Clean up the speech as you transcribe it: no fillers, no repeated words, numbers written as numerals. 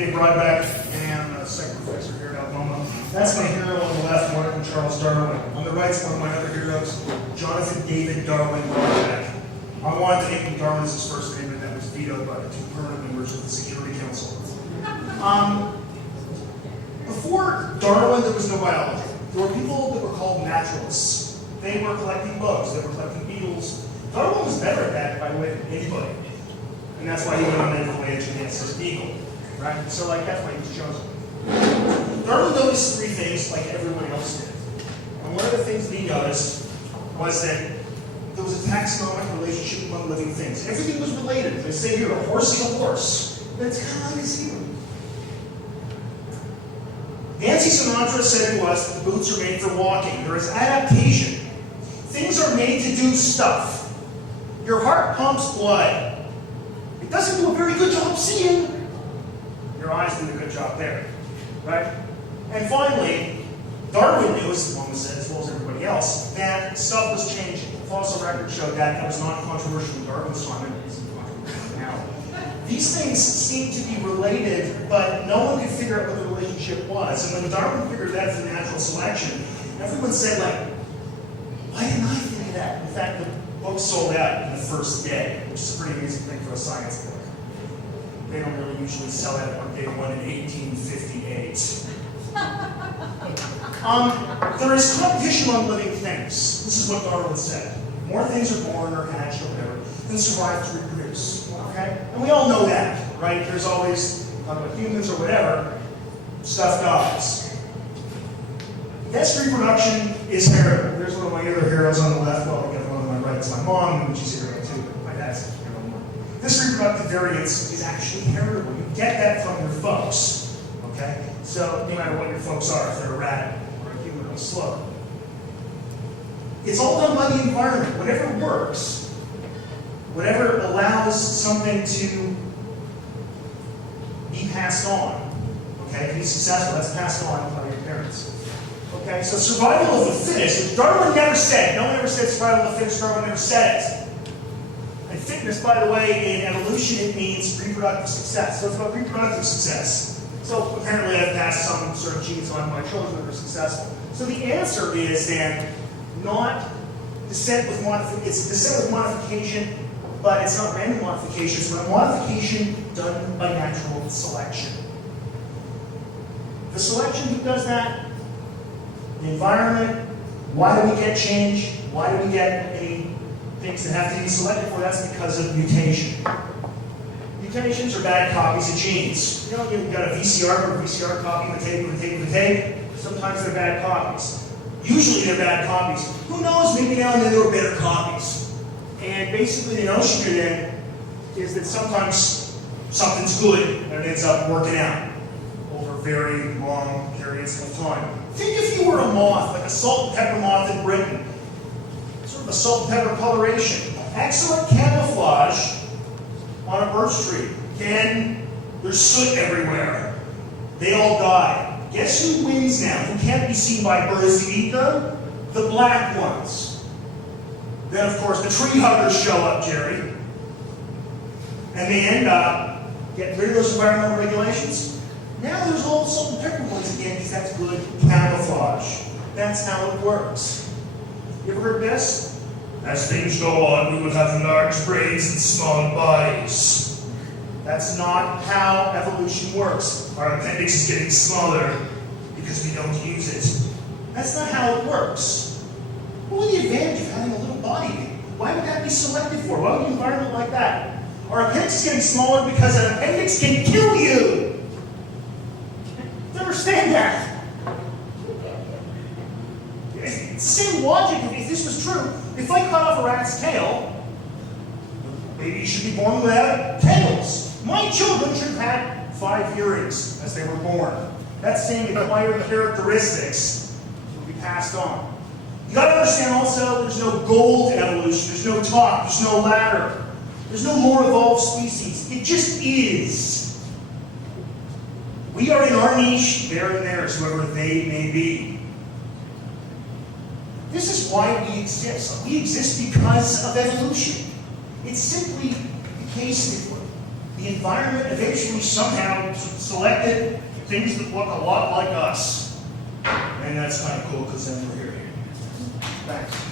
Dave Brodbeck, and a second professor here at Alabama. That's my hero on the left, Martin Charles Darwin. On the right is one of my other heroes, Jonathan David Darwin Brodbeck. I wanted to name him Darwin as his first name, and that was vetoed by the two permanent members of the Security Council. Before Darwin, there was no biology. There were people that were called naturalists. They were collecting bugs, they were collecting beetles. Darwin was better at that, by the way, than anybody. And that's why he went on the voyage against his eagle. Right? So that's why he was chosen. Darwin noticed three things like everyone else did. And one of the things that he noticed was that there was a taxonomic relationship among living things. Everything was related. They say here, a horse is a horse. But it's kind of like a human. Nancy Sinatra said to us that the boots are made for walking. There is adaptation. Things are made to do stuff. Your heart pumps blood. It doesn't do a very good job seeing. Your eyes do a good job there, right? And finally, Darwin knew, as the one was said, as well as everybody else, that stuff was changing. The fossil record showed that was not controversial in Darwin's time, and it isn't controversial now. These things seem to be related, but no one could figure out what the relationship was. And when Darwin figured that through natural selection, everyone said, why didn't I think of that? In fact, the book sold out in the first day, which is a pretty amazing thing for a science book. They don't really usually sell that on day one in 1858. There is competition among living things. This is what Darwin said. More things are born or hatched or whatever than survive to reproduce. Okay? And we all know that, right? There's always, talking about humans or whatever, stuff dies. Yes, reproduction is heritable. There's one of my other heroes on the left. Well, again, one on my right is my mom, and she's a hero too, but my dad's a hero more. This reproductive variance is actually heritable. You get that from your folks. Okay? So, no matter what your folks are, if they're a rat or a human or a slug. It's all done by the environment. Whatever works, whatever allows something to be passed on, okay, to be successful, that's passed on by your parents. Okay, so survival of the fittest, which Darwin never said. No one ever said survival of the fittest. Darwin never said it. And fitness, by the way, in evolution, it means reproductive success. So it's about reproductive success. So apparently I've passed some sort of genes on to my children that are successful. So the answer is then not descent with modification. It's descent with modification, but it's not random modification. It's a modification done by natural selection. The selection, who does that? The environment. Why do we get change? Why do we get any things that have to be selected for? That's because of mutation. Mutations are bad copies of genes. You know, you've got a VCR or a VCR copy of the tape, with the tape, with the tape. Sometimes they're bad copies. Usually they're bad copies. Who knows, maybe now and then they were better copies. And basically the notion here then is that sometimes something's good and it ends up working out over very long periods of time. Think if you were a moth, like a salt and pepper moth in Britain. Sort of a salt and pepper coloration. Excellent camouflage on a birch tree. Then there's soot everywhere. They all die. Guess who wins now? Who can't be seen by birds to eat them? The black ones. Then, of course, the tree huggers show up, Jerry. And they end up getting rid of those environmental regulations. Now there's all the salt and pepper ones again because that's good camouflage. That's how it works. You ever heard this? As things go on, we will have large brains and small bodies. That's not how evolution works. Our appendix is getting smaller because we don't use it. That's not how it works. What would the advantage of having a little body be? Why would that be selected for? Why would an environment like that? Our appendix is getting smaller because an appendix can kill you. Understand that. It's the same logic if this was true. If I cut off a rat's tail, maybe you should be born without tails. My children should have had 5 earrings as they were born. That same acquired characteristics will be passed on. You got to understand also there's no goal to evolution. There's no top. There's no ladder. There's no more evolved species. It just is. We are in our niche, they're in theirs, whoever they may be. This is why we exist. We exist because of evolution. It's simply the case that the environment eventually somehow selected things that look a lot like us. And that's kind of cool because then we're here. Thanks.